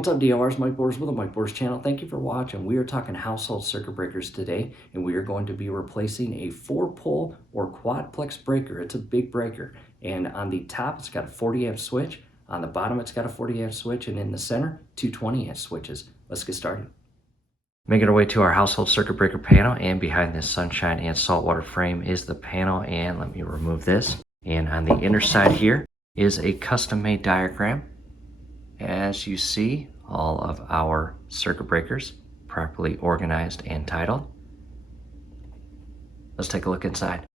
what's up, DLRs, Mike Borders with the Mike Borders channel. Thank you for watching. We are talking household circuit breakers today, and we are going to be replacing a 4-pole or quadplex breaker. It's a big breaker, and on the top it's got a 40 amp switch, on the bottom it's got a 40 amp switch, and in the center 220 amp switches. Let's get started. Making our way to our household circuit breaker panel, and behind this sunshine and saltwater frame is the panel, and let me remove this. And on the inner side here is a custom-made diagram. As you see, all of our circuit breakers properly organized and titled. Let's take a look inside.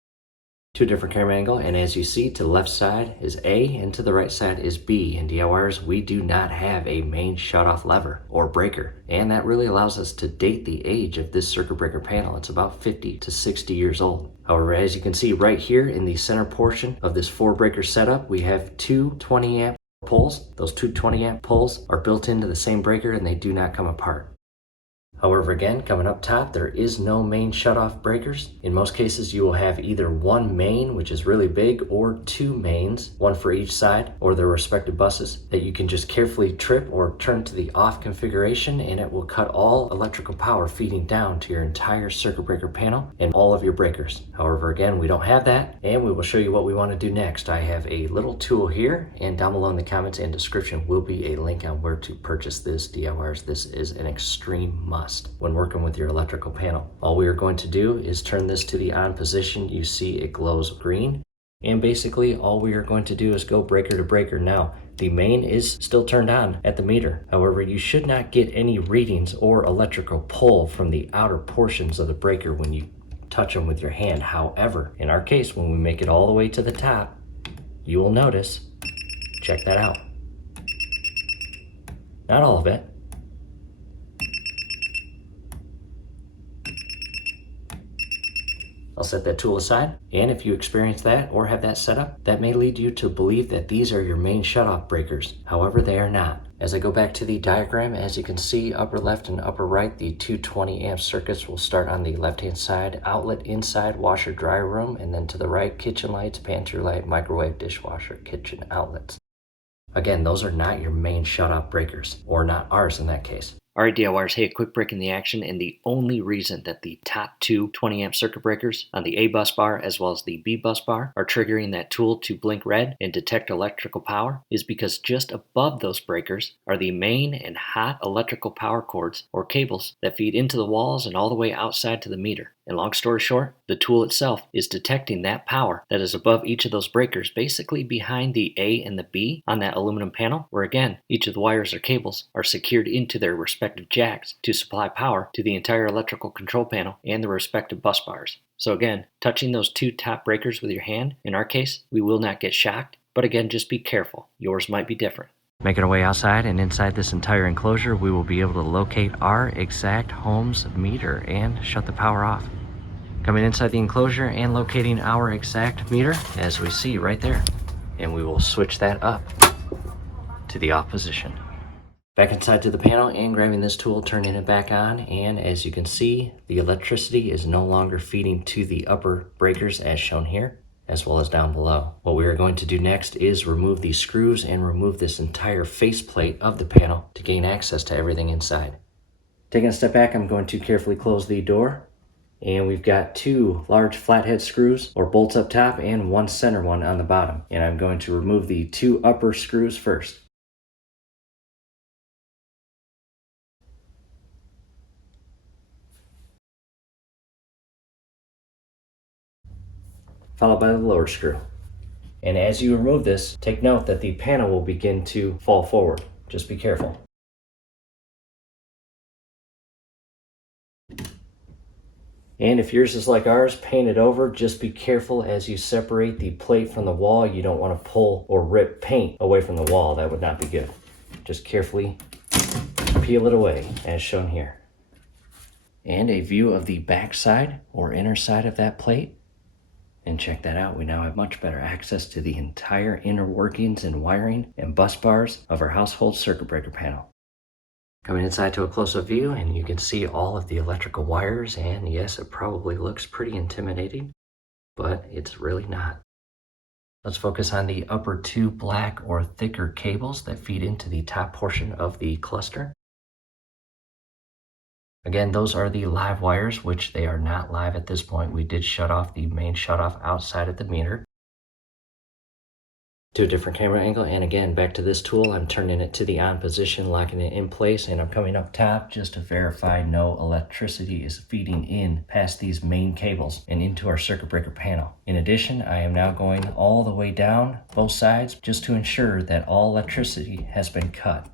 Two different camera angle, and as you see, to the left side is A and to the right side is B. In DIYers, we do not have a main shutoff lever or breaker, and that really allows us to date the age of this circuit breaker panel. It's about 50 to 60 years old. However, as you can see right here in the center portion of this 4-breaker setup, we have two 20 amp poles. Those two 20 amp poles are built into the same breaker and they do not come apart. However, again, coming up top, there is no main shutoff breakers. In most cases, you will have either one main, which is really big, or two mains, one for each side, or their respective buses, that you can just carefully trip or turn to the off configuration, and it will cut all electrical power feeding down to your entire circuit breaker panel and all of your breakers. However, again, we don't have that, and we will show you what we want to do next. I have a little tool here, and down below in the comments and description will be a link on where to purchase this. DIYers, this is an extreme must when working with your electrical panel. All we are going to do is turn this to the on position. You see it glows green, and basically all we are going to do is go breaker to breaker. Now the main is still turned on at the meter. However, you should not get any readings or electrical pull from the outer portions of the breaker when you touch them with your hand. However, in our case, when we make it all the way to the top, you will notice, check that out, not all of it. I'll set that tool aside, and if you experience that or have that set up, that may lead you to believe that these are your main shutoff breakers. However, they are not. As I go back to the diagram, as you can see, upper left and upper right, the 220 amp circuits will start on the left-hand side, outlet inside, washer dryer room, and then to the right, kitchen lights, pantry light, microwave, dishwasher, kitchen outlets. Again, those are not your main shutoff breakers, or not ours in that case. Alright, DIYers, hey, a quick break in the action, and the only reason that the top two 20 amp circuit breakers on the A bus bar as well as the B bus bar are triggering that tool to blink red and detect electrical power is because just above those breakers are the main and hot electrical power cords or cables that feed into the walls and all the way outside to the meter. And long story short, the tool itself is detecting that power that is above each of those breakers, basically behind the A and the B on that aluminum panel, where again, each of the wires or cables are secured into their respective jacks to supply power to the entire electrical control panel and the respective bus bars. So again, touching those two top breakers with your hand, in our case, we will not get shocked, but again, just be careful. Yours might be different. Making our way outside, and inside this entire enclosure, we will be able to locate our exact home's meter and shut the power off. Coming inside the enclosure and locating our exact meter, as we see right there. And we will switch that up to the off position. Back inside to the panel and grabbing this tool, turning it back on, and as you can see, the electricity is no longer feeding to the upper breakers as shown here, as well as down below. What we are going to do next is remove these screws and remove this entire faceplate of the panel to gain access to everything inside. Taking a step back, I'm going to carefully close the door, and we've got two large flathead screws or bolts up top and one center one on the bottom. And I'm going to remove the two upper screws first. Followed by the lower screw. And as you remove this, take note that the panel will begin to fall forward. Just be careful. And if yours is like ours, paint it over. Just be careful as you separate the plate from the wall. You don't want to pull or rip paint away from the wall. That would not be good. Just carefully peel it away as shown here. And a view of the back side or inner side of that plate. And check that out, we now have much better access to the entire inner workings and wiring and bus bars of our household circuit breaker panel. Coming inside to a close-up view, and you can see all of the electrical wires, and yes, it probably looks pretty intimidating, but it's really not. Let's focus on the upper two black or thicker cables that feed into the top portion of the cluster. Again, those are the live wires, which they are not live at this point. We did shut off the main shutoff outside of the meter. To a different camera angle, and again back to this tool, I'm turning it to the on position, locking it in place, and I'm coming up top just to verify no electricity is feeding in past these main cables and into our circuit breaker panel. In addition, I am now going all the way down both sides just to ensure that all electricity has been cut.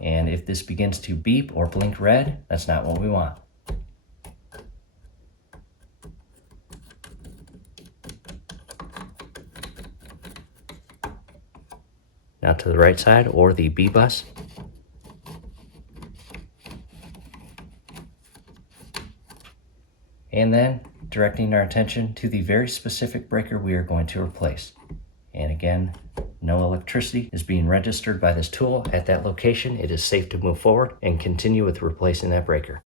And if this begins to beep or blink red, that's not what we want. Now to the right side, or the B bus. And then directing our attention to the very specific breaker we are going to replace. And again, no electricity is being registered by this tool at that location. It is safe to move forward and continue with replacing that breaker.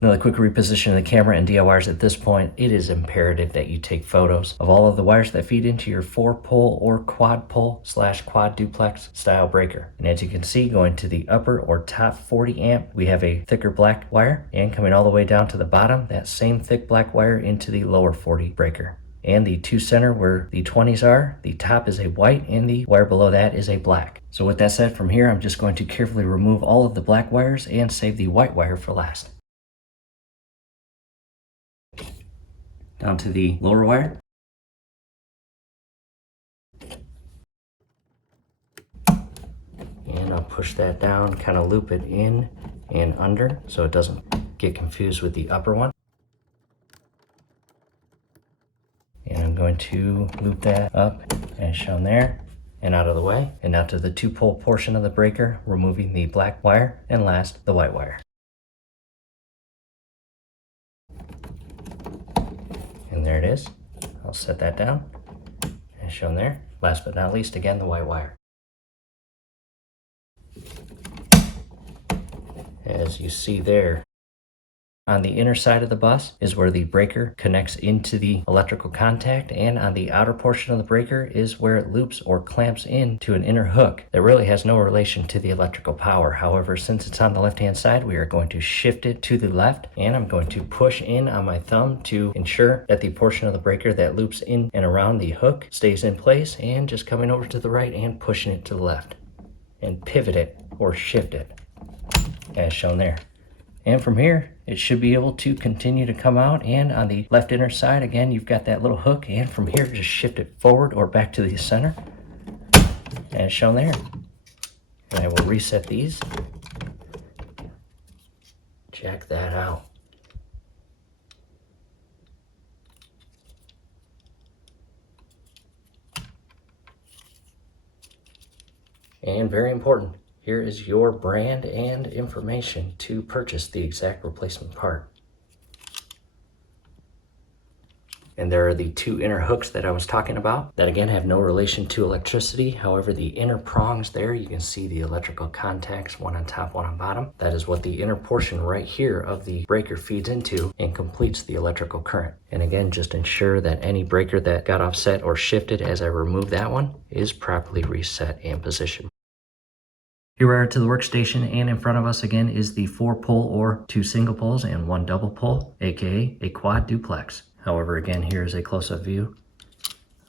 Another quick reposition of the camera and DI wires. At this point, it is imperative that you take photos of all of the wires that feed into your 4-pole or quad pole / quad duplex style breaker. And as you can see, going to the upper or top 40 amp, we have a thicker black wire, and coming all the way down to the bottom, that same thick black wire into the lower 40 breaker. And the two center where the 20s are, the top is a white and the wire below that is a black. So with that said, from here, I'm just going to carefully remove all of the black wires and save the white wire for last. Down to the lower wire. And I'll push that down, kind of loop it in and under so it doesn't get confused with the upper one. And I'm going to loop that up as shown there and out of the way. And now to the 2-pole portion of the breaker, removing the black wire, and last the white wire. And there it is. I'll set that down as shown there. Last but not least, again, the white wire. As you see there, on the inner side of the bus is where the breaker connects into the electrical contact, and on the outer portion of the breaker is where it loops or clamps into an inner hook that really has no relation to the electrical power. However, since it's on the left-hand side, we are going to shift it to the left, and I'm going to push in on my thumb to ensure that the portion of the breaker that loops in and around the hook stays in place, and just coming over to the right and pushing it to the left, and pivot it or shift it as shown there. And from here, it should be able to continue to come out. And on the left inner side, again, you've got that little hook. And from here, just shift it forward or back to the center, as shown there. And I will reset these. Check that out. And very important, here is your brand and information to purchase the exact replacement part. And there are the two inner hooks that I was talking about that again have no relation to electricity. However, the inner prongs there, you can see the electrical contacts, one on top, one on bottom. That is what the inner portion right here of the breaker feeds into and completes the electrical current. And again, just ensure that any breaker that got offset or shifted as I remove that one is properly reset and positioned. Here we are to the workstation, and in front of us again is the 4-pole or 2 single poles and 1 double pole, aka a quad duplex. However, again, here is a close-up view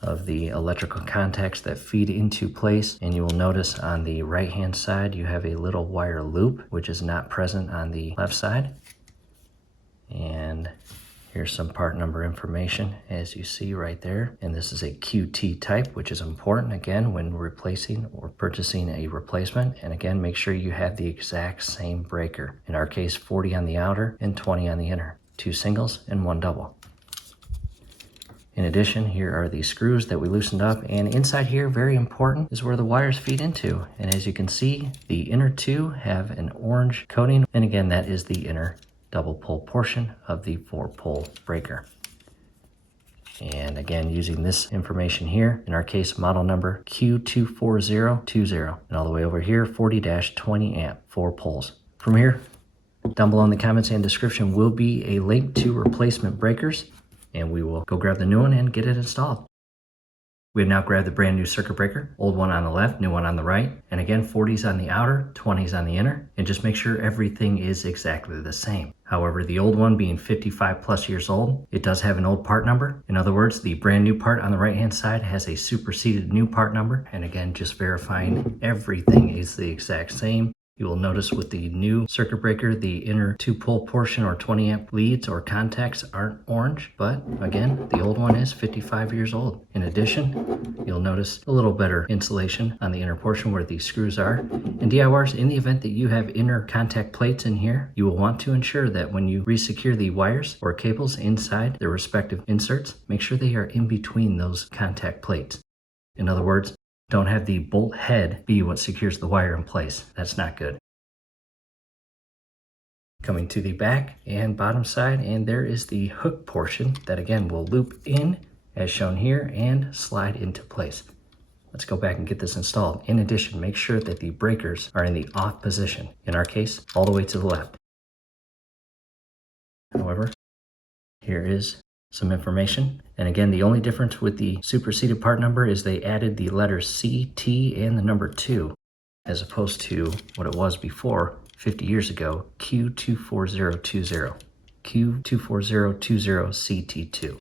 of the electrical contacts that feed into place, and you will notice on the right-hand side you have a little wire loop which is not present on the left side. And here's some part number information as you see right there. And this is a QT type, which is important again when replacing or purchasing a replacement. And again, make sure you have the exact same breaker. In our case, 40 on the outer and 20 on the inner. 2 singles and 1 double. In addition, here are the screws that we loosened up, and inside here, very important, is where the wires feed into. And as you can see, the inner 2 have an orange coating, and again, that is the inner double pole portion of the 4-pole breaker. And again, using this information here, in our case, model number Q24020, and all the way over here, 40-20 amp, 4 poles. From here, down below in the comments and description will be a link to replacement breakers, and we will go grab the new one and get it installed. We now grab the brand new circuit breaker, old one on the left, new one on the right, and again 40s on the outer, 20s on the inner, and just make sure everything is exactly the same. However, the old one being 55 plus years old, it does have an old part number. In other words, the brand new part on the right hand side has a superseded new part number, and again just verifying everything is the exact same. You will notice with the new circuit breaker, the inner 2-pole portion or 20 amp leads or contacts aren't orange, but again, the old one is 55 years old. In addition, you'll notice a little better insulation on the inner portion where these screws are. And DIYers, in the event that you have inner contact plates in here, you will want to ensure that when you resecure the wires or cables inside their respective inserts, make sure they are in between those contact plates. In other words, don't have the bolt head be what secures the wire in place. That's not good. Coming to the back and bottom side, and there is the hook portion that again will loop in as shown here and slide into place. Let's go back and get this installed. In addition, make sure that the breakers are in the off position. In our case, all the way to the left. However, here is some information. And again, the only difference with the superseded part number is they added the letters C, T, and the number 2, as opposed to what it was before 50 years ago, Q24020. Q24020CT2.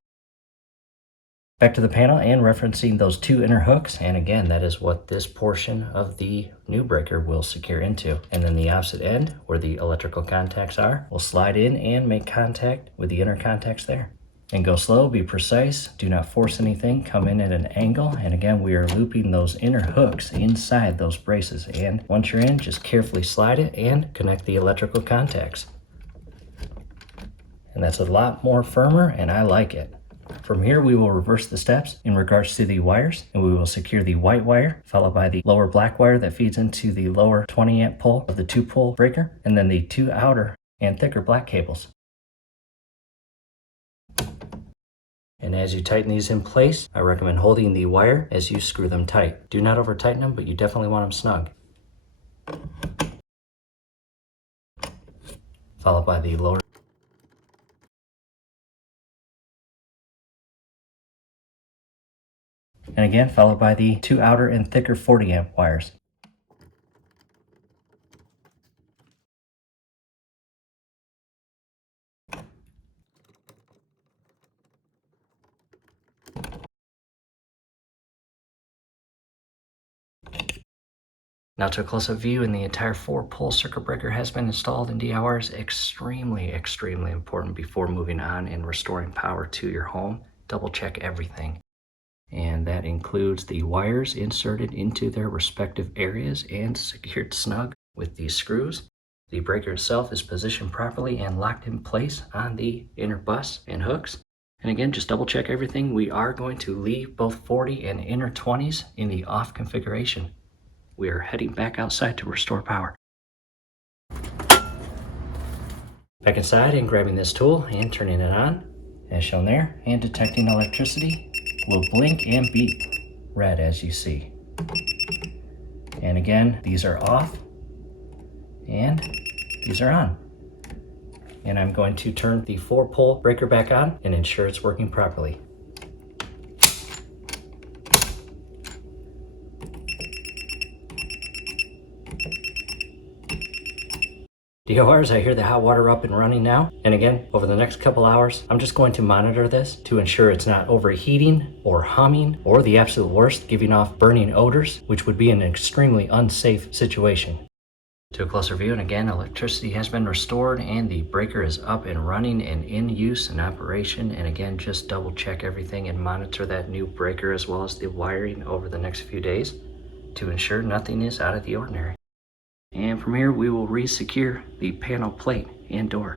Back to the panel and referencing those 2 inner hooks, and again, that is what this portion of the new breaker will secure into. And then the opposite end, where the electrical contacts are, will slide in and make contact with the inner contacts there. And go slow, be precise, do not force anything, come in at an angle, and again we are looping those inner hooks inside those braces, and once you're in, just carefully slide it and connect the electrical contacts. And that's a lot more firmer, and I like it. From here we will reverse the steps in regards to the wires, and we will secure the white wire followed by the lower black wire that feeds into the lower 20 amp pole of the 2-pole breaker, and then the 2 outer and thicker black cables. And as you tighten these in place, I recommend holding the wire as you screw them tight. Do not over tighten them, but you definitely want them snug. Followed by the lower. And again, followed by the 2 outer and thicker 40 amp wires. Now to a close-up view, and the entire 4-pole circuit breaker has been installed in DIYers. Extremely important before moving on and restoring power to your home. Double check everything. And that includes the wires inserted into their respective areas and secured snug with these screws. The breaker itself is positioned properly and locked in place on the inner bus and hooks. And again, just double check everything. We are going to leave both 40 and inner 20s in the off configuration. We are heading back outside to restore power. Back inside and grabbing this tool and turning it on, as shown there, and detecting electricity. Will blink and beep red as you see. And again, these are off and these are on. And I'm going to turn the 4-pole breaker back on and ensure it's working properly. DIYers, I hear the hot water up and running now. And again, over the next couple hours, I'm just going to monitor this to ensure it's not overheating or humming, or the absolute worst, giving off burning odors, which would be an extremely unsafe situation. To a closer view, and again, electricity has been restored and the breaker is up and running and in use and operation. And again, just double check everything and monitor that new breaker as well as the wiring over the next few days to ensure nothing is out of the ordinary. And from here, we will re-secure the panel plate and door.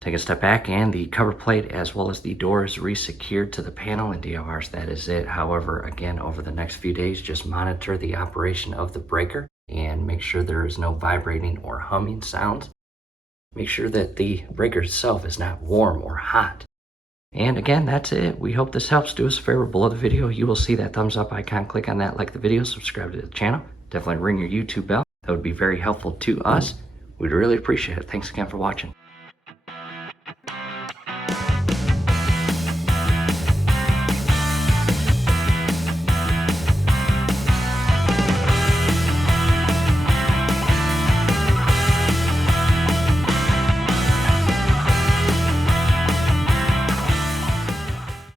Take a step back, and the cover plate as well as the door is re-secured to the panel, and DIYers, that is it. However, again, over the next few days, just monitor the operation of the breaker and make sure there is no vibrating or humming sounds. Make sure that the breaker itself is not warm or hot. And again, that's it. We hope this helps. Do us a favor, below the video, you will see that thumbs up icon. Click on that, like the video, subscribe to the channel. Definitely ring your YouTube bell. That would be very helpful to us. We'd really appreciate it. Thanks again for watching.